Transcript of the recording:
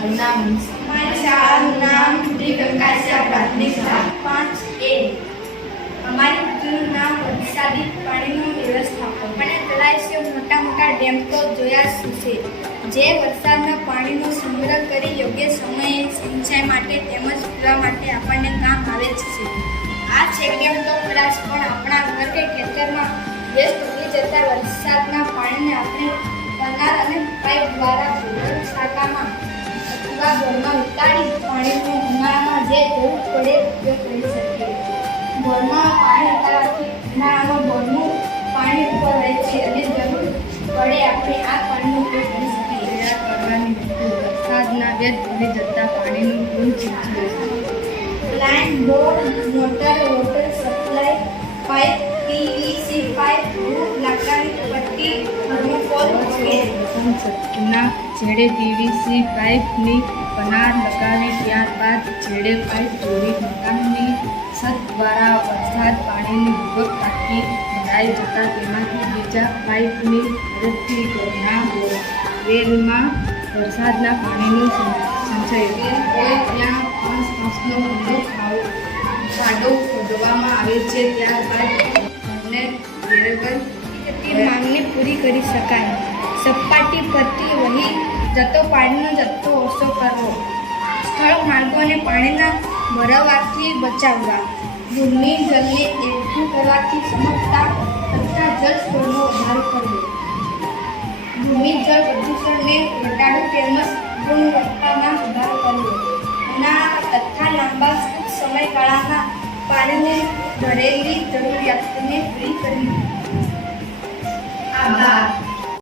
મારું નામ શાળાનું નામ શ્રી કંકાસિયા પ્રાથમિક શાળા પાંચ એ અમારી સ્કૂલનું નામ વરસાદી પાણીનું વ્યવસ્થાપન આપણે તલાઈસીઓ મોટા મોટા ડેમ તો જોયા છે જે વરસાદના પાણીનો સંગ્રહ કરી યોગ્ય સમયે સિંચાઈ માટે તેમજ પીવા માટે આપણને કામ આવે છે આ છે ડેમ તો કદાચ પણ આપણા ઘર કે ખેતરમાં વ્યસ્ત ઉગી જતા વરસાદના પાણીને આપણે પનાર અને પાઇપ દ્વારા શાખામાં અથવા ઘરમાં ઉતારી પાણીનો ઉનાળામાં જે જરૂર પડે ઉપયોગ કરી શકીએ. બોરમાં પાણી ઉતારવાથી ઉનાળામાં બોરનું પાણી ઉપર રહે છે અને જરૂર પડે આપણે આ પાણીનો ઉપયોગ કરી શકીએ. કરવાની વરસાદના વ્યર્થ ભરી જતા પાણીનું ગુણ ચીજવે line bore motor water supply pipe વગેરે ના છેડે પીવીસી પાઇપની પનાર લગાવી ત્યારબાદ છેડે પાઇપ જોડી મકાનની છત દ્વારા વરસાદ પાણીની ભૂગર્ભ ટાંકી ભરાઈ જતા તેમાંથી બીજા પાઇપની મદદથી ઘરના વેલમાં વરસાદના પાણીનું સંચય. ત્યાં પાંચ પાંચનો ઊંડો ખાવ, ખાડો ખોદવામાં આવે છે, ત્યારબાદ ઘરને તે માંગને પૂરી કરી શકાય. સપાટી પરથી વહી જતો પાણીનો જથ્થો ઓછો કરવો. સ્થળ માર્ગોને પાણીના ભરાવાથી બચાવવા. ભૂમિ જલને એકઠું કરવાથી સમજતા તથા જળ સ્તરનો વધારો કરવો. ભૂમિ જળ પ્રદૂષણને ઘટાડવું તેમજ ગુણવત્તામાં સુધારો કરવો. ઉનાળા તથા લાંબા ટૂંક સમયગાળામાં પાણીને ભરેલી જરૂરિયાતને પૂરી કરવી. આભાર.